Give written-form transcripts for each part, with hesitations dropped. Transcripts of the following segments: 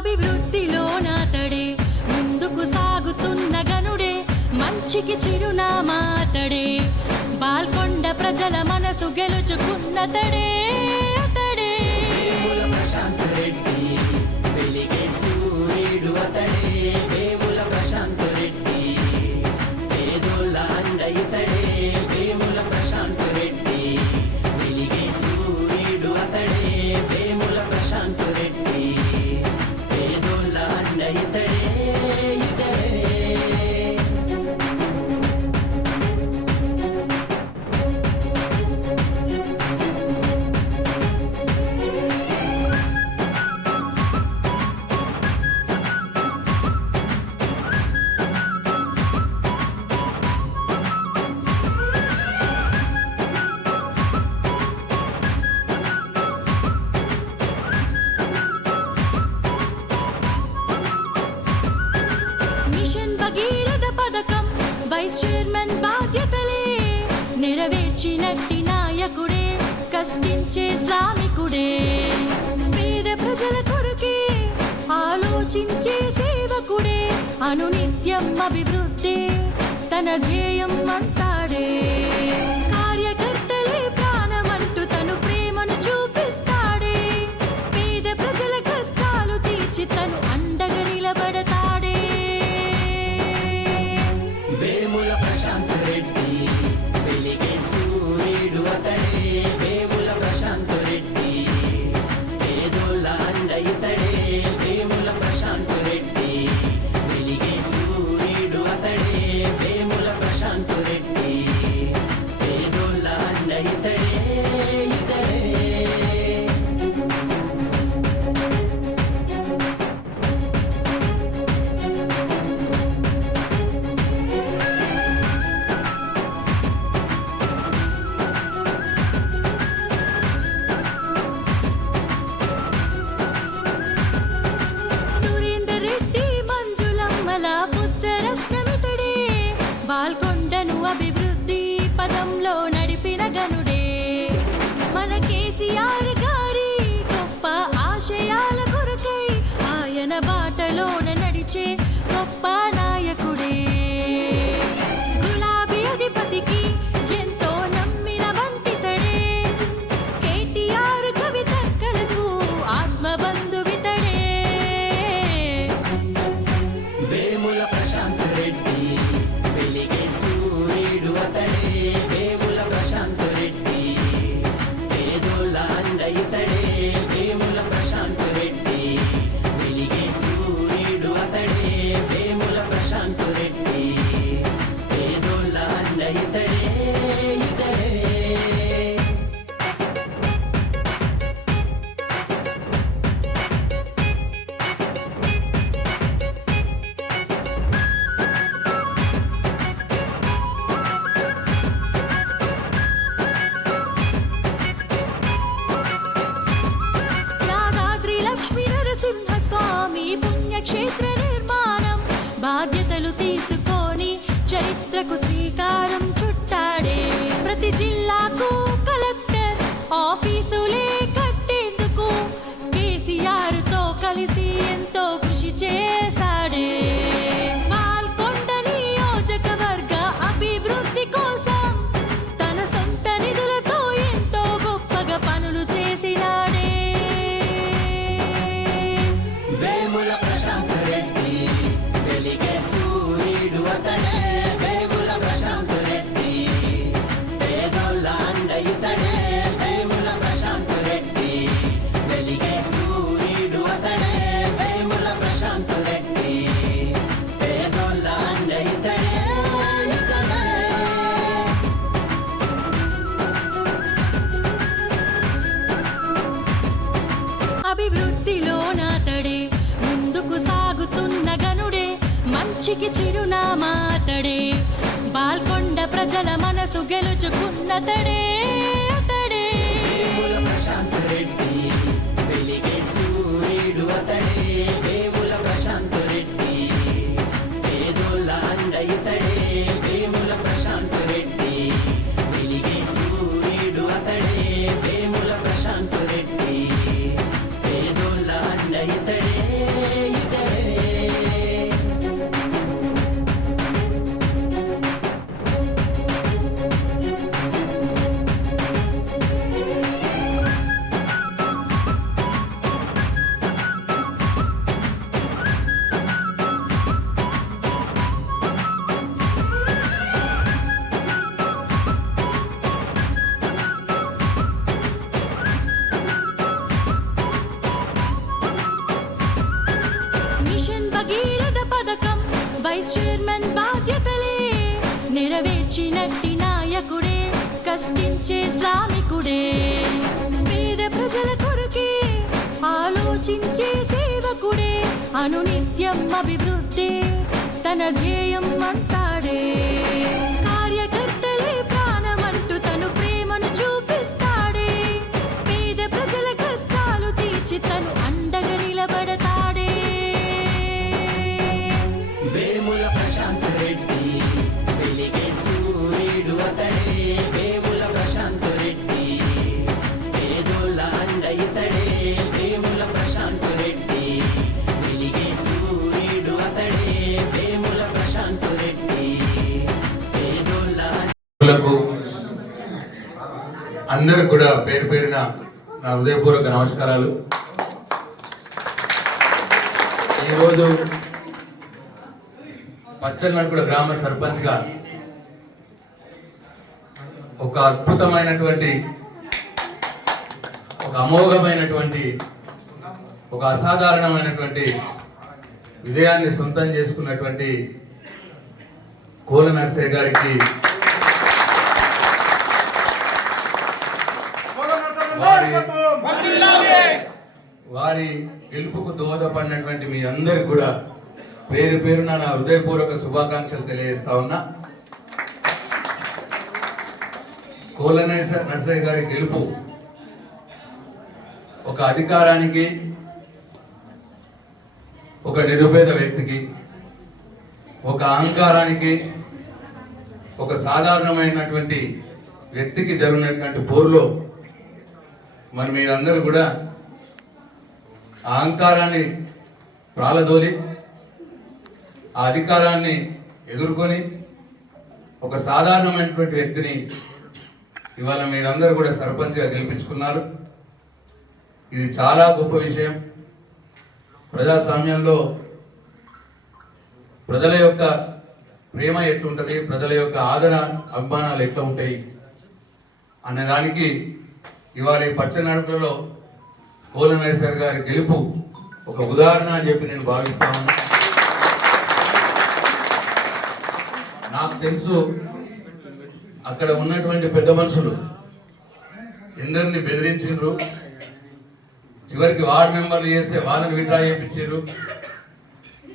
అభివృద్ధిలో నాతడే ముందుకు సాగుతున్న గనుడే మంచికి చిరునామాతడే బాల్కొండ ప్రజల మనసు గెలుచుకున్నతడే అతడే ప్రశాంత్ రెడ్డి వెలిగే సూర్యుడు అతడే వేముల ప్రశాంత్ రెడ్డి పేదోళ్ళ అండ ఇతడే వేముల ప్రశాంత్ రెడ్డి వెలిగే సూర్యుడు అతడే వేముల ప్రశాంత్ రెడ్డి పేదోళ్ళ అండ ఇతడే వైస్ చైర్మన్ బాధ్యతలే నెరవేర్చినట్టి నాయకుడే కష్టించే శ్రామికుడే పేద ప్రజల కొరకే ఆలోచించే సేవకుడే అనునిత్యం అభివృద్ధి తన ధ్యేయం అంతాడే కార్యకర్తలే ప్రాణమంటూ తను ప్రేమను చూపిస్తాడే పేద ప్రజల కష్టాలు తీర్చి తను అండగా నిలబడతాడే వేముల ప్రశాంత్ రెడ్డి వెలిగే సూర్యుడు అతడే వేముల ప్రశాంత్ రెడ్డి పేదోళ్ళ అండ ఇతడే వేముల ప్రశాంత్ రెడ్డి వెలిగే సూర్యుడు అతడే వేముల ప్రశాంత్ రెడ్డి పేదోళ్ళ అండ ఇతడే బాల్కొండను అభివృద్ధి పదంలో నడిపిన గనుడే మన కేసీఆర్ గారి గొప్ప ఆశయాల కొరకై ఆయన బాటలోన నడిచే గొప్ప నాయకుడే గులాబీ అధిపతికి ఎంతో నమ్మిన వంటితడే కేటీఆర్ కవితక్కలకు ఆత్మబంధువితడే వేముల ప్రశాంత్ రెడ్డి వెలిగే సూర్యుడు అతడే వేముల ప్రశాంత్ రెడ్డి పేదోళ్ళ అండ ఇతడే వేముల ప్రశాంత్ రెడ్డి వెలిగే సూర్యుడు అతడే వేముల ప్రశాంత్ రెడ్డి పేదోళ్ళ అండ ఇతడే స్వామి పుణ్యక్షేత్ర నిర్మాణం బాధ్యతలు తీసుకొని చరిత్రకు శ్రీకారం చుట్టాడే ప్రతి జిల్లాకు కలెక్టర్ ఆఫీసులే కట్టేందుకు కేసీఆర్ తో కలిసి ఎంతో కృషి చేశాడే బాల్కొండ నియోజకవర్గ అభివృద్ధి కోసం తన సొంత నిధులతో ఎంతో గొప్పగా పనులు చేసినాడే వేముల ప్రశాంత్ రెడ్డి వెలిగే సూర్యుడు అతడే వేముల ప్రశాంత్ రెడ్డి పేదోళ్ళ అండ ఇతడే వేముల ప్రశాంత్ రెడ్డి వెలిగే సూర్యుడు అతడే వేముల ప్రశాంత్ రెడ్డి పేదోళ్ళ అండ ఇతడే అభివృద్ధిలో నాతడే ముందుకు సాగుతున్న గనుడే మంచికి చిరునామాతడే బాల్కొండ ప్రజల మనసు గెలుచుకున్నతడే అతడే ప్రశాంత్ రెడ్డి వెలిగే సూర్యుడు అతడే వేముల ప్రశాంత్ రెడ్డి పేదోళ్ళ అండ ఇతడే వేముల ప్రశాంత్ రెడ్డి వెలిగే సూర్యుడు అతడే వేముల ప్రశాంత్ రెడ్డి పేదోళ్ళ అండ ఇతడే వైస్ చైర్మన్ బాధ్యతలే నెరవేర్చినట్టి నాయకుడే, కష్టించే శ్రామికుడే, పేద ప్రజల కొరకే ఆలోచించే సేవకుడే, అనునిత్యం అభివృద్ధి తన ధ్యేయం అంటాడే. కార్యకర్తలే ప్రాణమంటూ తను ప్రేమను చూపిస్తాడే, పేద ప్రజల కష్టాలు తీర్చి తను అండగా నిలబడతాడే. వేముల ప్రశాంత్ రెడ్డి వెలిగే సూర్యుడు అతడే, వేముల ప్రశాంత్ రెడ్డి పేదోళ్ళ అండ ఇతడే, వేముల ప్రశాంత్ రెడ్డి వెలిగే సూర్యుడు అతడే, వేముల ప్రశాంత్ రెడ్డి పేదోళ్ళ అందరూ కూడా పేరు పేరున నా హృదయపూర్వక నమస్కారాలు. ఈరోజు పచ్చలనాడు గ్రామ సర్పంచ్గా ఒక అద్భుతమైనటువంటి, ఒక అమోఘమైనటువంటి, ఒక అసాధారణమైనటువంటి విజయాన్ని సొంతం చేసుకున్నటువంటి కోల నర్సయ్య గారికి వారి గెలుపుకు దోహదపడినటువంటి మీ అందరికి కూడా పేరు పేరున నా హృదయపూర్వక శుభాకాంక్షలు తెలియజేస్తా ఉన్నా. కోల నర్సయ్య గారి గెలుపు ఒక అధికారానికి, ఒక నిరుపేద వ్యక్తికి, ఒక అహంకారానికి, ఒక సాధారణమైనటువంటి వ్యక్తికి జరిగినటువంటి పోరులో మరి మీరందరూ కూడా అహంకారాన్ని ప్రాలదోలి ఆ అధికారాన్ని ఎదుర్కొని ఒక సాధారణమైనటువంటి వ్యక్తిని ఇవాళ మీరందరూ కూడా సర్పంచ్గా గెలిపించుకున్నారు. ఇది చాలా గొప్ప విషయం. ప్రజాస్వామ్యంలో ప్రజల యొక్క ప్రేమ ఎట్లుంటుంది, ప్రజల యొక్క ఆదరణ అభిమానాలు ఎట్లా ఉంటాయి అన్నదానికి ఇవాళ ఈ పచ్చనడుపులలో కోల నర్సయ్య గారి గెలుపు ఒక ఉదాహరణ అని చెప్పి నేను భావిస్తా ఉన్నా. నాకు తెలుసు అక్కడ ఉన్నటువంటి పెద్ద మనుషులు ఎందరిని బెదిరించారు, చివరికి వార్డు మెంబర్లు చేస్తే వాళ్ళని విడ్రా చేయించారు,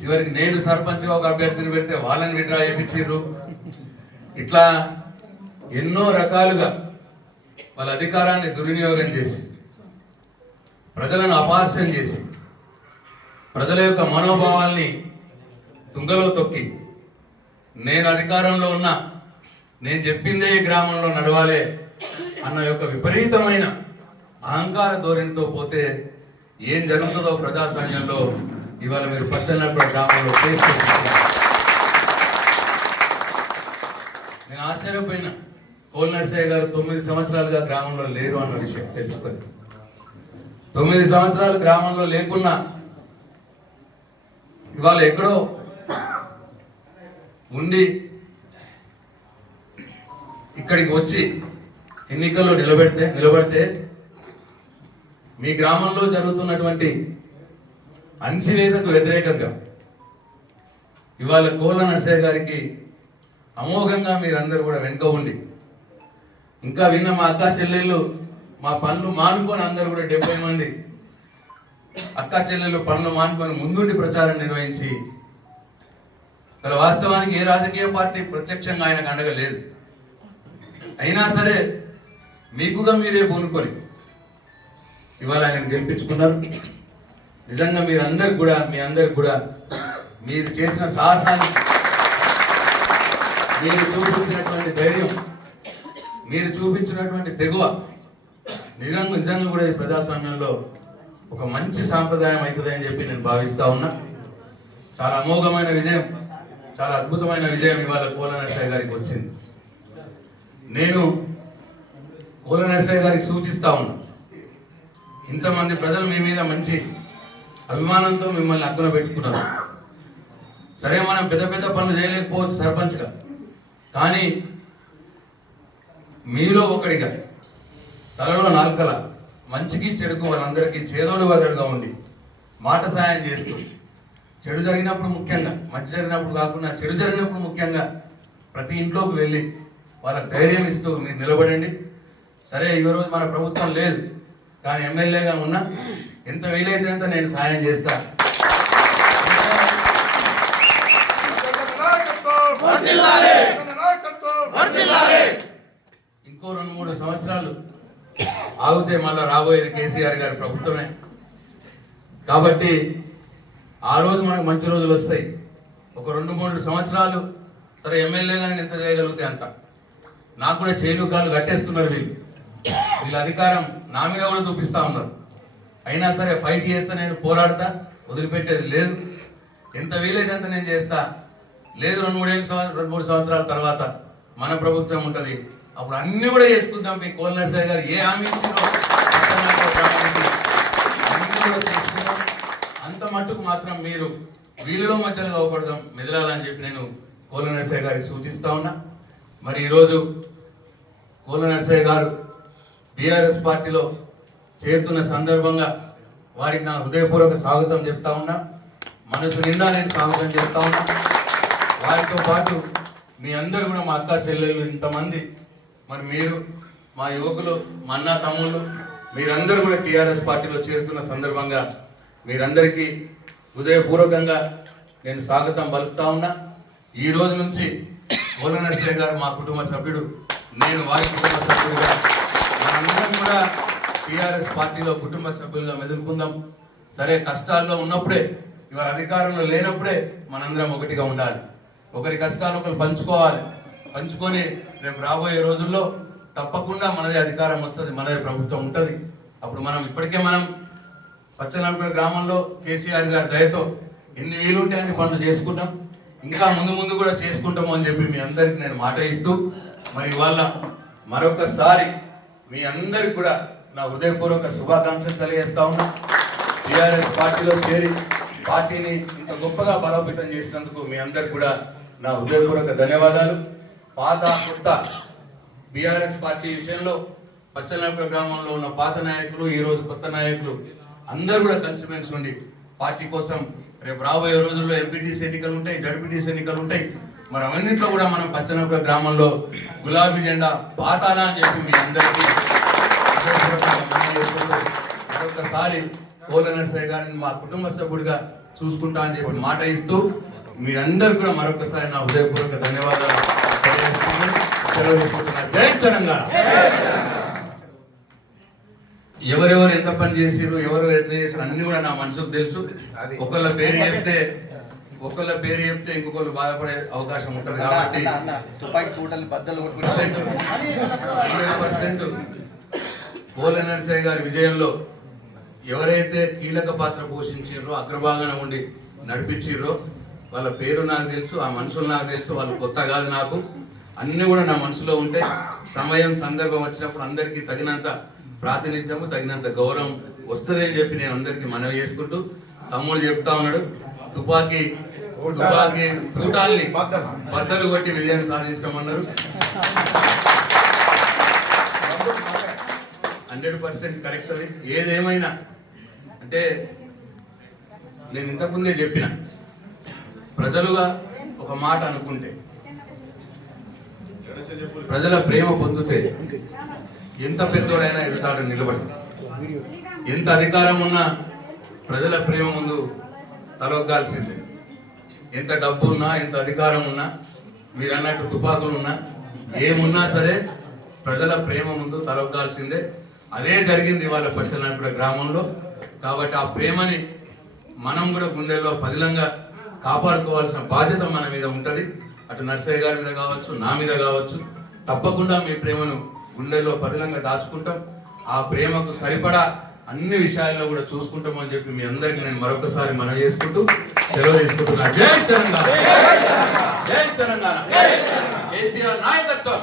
చివరికి నేను సర్పంచ్గా ఒక అభ్యర్థిని పెడితే వాళ్ళని విడ్రా చేయించారు. ఇట్లా ఎన్నో రకాలుగా వాళ్ళ అధికారాన్ని దుర్వినియోగం చేసి, ప్రజలను అపహాస్యం చేసి, ప్రజల యొక్క మనోభావాల్ని తుంగలో తొక్కి, నేను అధికారంలో ఉన్నా, నేను చెప్పిందే ఈ గ్రామంలో నడవాలే అన్న యొక్క విపరీతమైన అహంకార ధోరణితో పోతే ఏం జరుగుతుందో ప్రజాస్వామ్యంలో ఇవాళ మీరు పచ్చనప్పుడు గ్రామంలో నేను ఆశ్చర్యపోయినా. కోల నర్సయ్య గారు 9 సంవత్సరాలుగా గ్రామంలో లేరు అన్న విషయం తెలుసుకొని, 9 సంవత్సరాలు గ్రామంలో లేకున్నా ఇవాళ ఎక్కడో ఉండి ఇక్కడికి వచ్చి ఎన్నికల్లో నిలబడితే మీ గ్రామంలో జరుగుతున్నటువంటి అణచివేతకు వ్యతిరేకంగా ఇవాళ కోల నర్సయ్య గారికి అమోఘంగా మీరందరూ కూడా వెనుక ఉండి, ఇంకా విన్న మా అక్క చెల్లెళ్ళు మా పనులు మానుకొని అందరూ కూడా 70 మంది అక్క చెల్లెళ్ళు పనులు మానుకొని ముందుండి ప్రచారం నిర్వహించి, అసలు వాస్తవానికి ఏ రాజకీయ పార్టీ ప్రత్యక్షంగా ఆయనకు అండగా లేదు. అయినా సరే మీకుగా మీరే పూనుకొని ఇవాళ ఆయన గెలిపించుకున్నారు. నిజంగా మీరందరికి కూడా, మీ అందరికి కూడా మీరు చేసిన సాహసాన్ని, మీరు చూపించినటువంటి ధైర్యం, మీరు చూపించినటువంటి తెగువ నిజంగా కూడా ఈ ప్రజాస్వామ్యంలో ఒక మంచి సాంప్రదాయం అవుతుంది అని చెప్పి నేను భావిస్తా ఉన్నా. చాలా అమోఘమైన విజయం, చాలా అద్భుతమైన విజయం ఇవాళ కోల నర్సయ్య గారికి వచ్చింది. నేను కోల నర్సయ్య గారికి సూచిస్తా ఉన్నా, ఇంతమంది ప్రజలు మీ మీద మంచి అభిమానంతో మిమ్మల్ని అక్కున పెట్టుకున్నారు. సరే, మనం పెద్ద పెద్ద పనులు చేయలేకపోవచ్చు సర్పంచ్గా, కానీ మీలో ఒకడిగా తలలో నాలుకల మంచికి చెడుకు వాళ్ళందరికీ చేదోడు వదడుగా ఉండి మాట సాయం చేస్తూ చెడు జరిగినప్పుడు ముఖ్యంగా, మంచి జరిగినప్పుడు కాకుండా చెడు జరిగినప్పుడు ముఖ్యంగా ప్రతి ఇంట్లోకి వెళ్ళి వాళ్ళకి ధైర్యం ఇస్తూ మీరు నిలబడండి. సరే ఈ రోజు మన ప్రభుత్వం లేదు, కానీ ఎమ్మెల్యేగా ఉన్నా ఎంత వీలైతే అంత నేను సాయం చేస్తా. ఇంకో 2-3 సంవత్సరాలు ఆగితే మళ్ళీ రాబోయేది కేసీఆర్ గారి ప్రభుత్వమే. కాబట్టి ఆ రోజు మనకు మంచి రోజులు వస్తాయి. ఒక 2-3 సంవత్సరాలు సరే ఎమ్మెల్యేగా నేను ఎంత చేయగలిగితే అంత. నాకు కూడా చేలు కాళ్ళు కట్టేస్తున్నారు వీళ్ళ అధికారం నా మీద కూడా చూపిస్తా ఉన్నారు. అయినా సరే ఫైట్ చేస్తా, నేను పోరాడతా, వదిలిపెట్టేది లేదు. ఎంత వీలైతే అంత నేను చేస్తా. లేదు 2-3 సంవత్సరాల తర్వాత మన ప్రభుత్వం ఉంటుంది, అప్పుడు అన్ని కూడా చేసుకుందాం. మీ కోల్ నర్సయ్య గారు ఏ హామీ ఇచ్చిందో అన్ని కూడా చేసుకుందాం. అంత మట్టుకు మాత్రం మీరు వీళ్ళలో మధ్యలో అవ్వకూడదాం, మెదలాలని చెప్పి నేను కోల నర్సయ్య గారికి సూచిస్తా ఉన్నా. మరి ఈరోజు కోల నర్సయ్య గారు టీఆర్ఎస్ పార్టీలో చేరుతున్న సందర్భంగా వారికి నా హృదయపూర్వక స్వాగతం చెప్తా ఉన్నా. మనసు నిండా నేను స్వాగతం చెప్తా ఉన్నా. వారితో పాటు మీ అందరూ కూడా మా అక్క చెల్లెళ్ళు ఇంతమంది, మరి మీరు మా యువకులు, మా అన్న తమ్ముళ్ళు మీరందరూ కూడా టీఆర్ఎస్ పార్టీలో చేరుతున్న సందర్భంగా మీరందరికీ హృదయపూర్వకంగా నేను స్వాగతం పలుకుతా ఉన్నా. ఈ రోజు నుంచి కోల నర్సయ్య గారు మా కుటుంబ సభ్యుడు, నేను వారి కుటుంబ సభ్యుడుగా మనందరం కూడా టీఆర్ఎస్ పార్టీలో కుటుంబ సభ్యులుగా మెదులుకుందాం. సరే కష్టాల్లో ఉన్నప్పుడే, ఇవాళ అధికారంలో లేనప్పుడే మనందరం ఒకటిగా ఉండాలి. ఒకరి కష్టాలు ఒకరు పంచుకోవాలి. పంచుకొని రేపు రాబోయే రోజుల్లో తప్పకుండా మనదే అధికారం వస్తుంది, మనదే ప్రభుత్వం ఉంటుంది. అప్పుడు మనం ఇప్పటికే పచ్చనల్పూడి గ్రామంలో కేసీఆర్ గారి దయతో ఎన్ని వీలుంటే అన్ని పనులు చేసుకుంటాం, ఇంకా ముందు కూడా చేసుకుంటాము అని చెప్పి మీ అందరికి నేను మాట ఇస్తూ, మరి ఇవాళ మరొకసారి మీ అందరికి కూడా నా హృదయపూర్వక శుభాకాంక్షలు తెలియజేస్తా ఉన్నా. టీఆర్ఎస్ పార్టీలో చేరి పార్టీని ఇంత గొప్పగా బలోపేతం చేసినందుకు మీ అందరికి కూడా నా హృదయపూర్వక ధన్యవాదాలు. పాత కొత్త బీఆర్ఎస్ పార్టీ విషయంలో పచ్చనల్పూడి గ్రామంలో ఉన్న పాత నాయకులు, ఈ రోజు కొత్త నాయకులు అందరూ కూడా కలిసిమెలిసి ఉండి పార్టీ కోసం రేపు రాబోయే రోజుల్లో ఎంపీటీసీ ఎన్నికలు ఉంటాయి, జడ్పీటీసీ ఎన్నికలు ఉంటాయి. మరి అవన్నింటిలో కూడా మనం పచ్చనల్పూడి గ్రామంలో గులాబీ జెండా పాతాలా అని చెప్పి మీ అందరికీ మరొకసారి కోల నర్సయ్య గారిని మా కుటుంబ సభ్యుడిగా చూసుకుంటా అని చెప్పి మాట ఇస్తూ మీరందరూ కూడా మరొకసారి నా హృదయపూర్వక ధన్యవాదాలు తెలియజేస్తున్నారు. జై తెలంగాణ. ఎవరెవరు ఎంత పని చేసిరు, ఎవరు ఎట్లా చేసారు అన్ని కూడా నా మనసుకు తెలుసు. ఒకళ్ళ పేరు చెప్తే ఇంకొకరు బాధపడే అవకాశం ఉంటుంది. కాబట్టి 100% కోల నర్సయ్య గారి విజయంలో ఎవరైతే కీలక పాత్ర పోషించారో, అగ్రభాగాన ఉండి నడిపించారో వాళ్ళ పేరు నాకు తెలుసు, ఆ మనుషులు నాకు తెలుసు. వాళ్ళు కొత్త కాదు నాకు, అన్ని కూడా నా మనసులో ఉంటాయి. సమయం సందర్భం వచ్చినప్పుడు అందరికీ తగినంత ప్రాతినిధ్యము, తగినంత గౌరవం వస్తుంది అని చెప్పి నేను అందరికీ మనవి చేసుకుంటూ, తమ్ముడు చెప్తా ఉన్నాడు తుపాకీ తూటాల్ని బద్దలు కొట్టి విజయాన్ని సాధించమన్నారు. 100% కరెక్ట్. అది ఏదేమైనా అంటే నేను ఇంతకుముందే చెప్పిన, ప్రజలుగా ఒక మాట అనుకుంటే, ప్రజల ప్రేమ పొందితే ఎంత పెద్దోడైనా ఎదుటాడు నిలబడి, ఎంత అధికారం ఉన్నా ప్రజల ప్రేమ ముందు తలొగ్గాల్సిందే. ఎంత డబ్బు ఉన్నా, ఎంత అధికారం ఉన్నా, మీరు అన్నట్టు తుపాకులు ఉన్నా, ఏమున్నా సరే ప్రజల ప్రేమ ముందు తలొగ్గాల్సిందే. అదే జరిగింది వాళ్ళ పచ్చనల్పూడి గ్రామంలో. కాబట్టి ఆ ప్రేమని మనం కూడా గుండెల్లో పదిలంగా కాపాడుకోవాల్సిన బాధ్యత మన మీద ఉంటుంది. అటు నర్సయ్య గారి మీద కావచ్చు, నా మీద కావచ్చు. తప్పకుండా మీ ప్రేమను గుండెల్లో పదిలంగా దాచుకుంటాం. ఆ ప్రేమకు సరిపడా అన్ని విషయాల్లో కూడా చూసుకుంటామని చెప్పి మీ అందరికి నేను మరొకసారి మనవి చేసుకుంటూ సెలవు తీసుకుంటున్నా. జై తెలంగాణ. జై తెలంగాణ. కేసీఆర్ నాయకత్వం.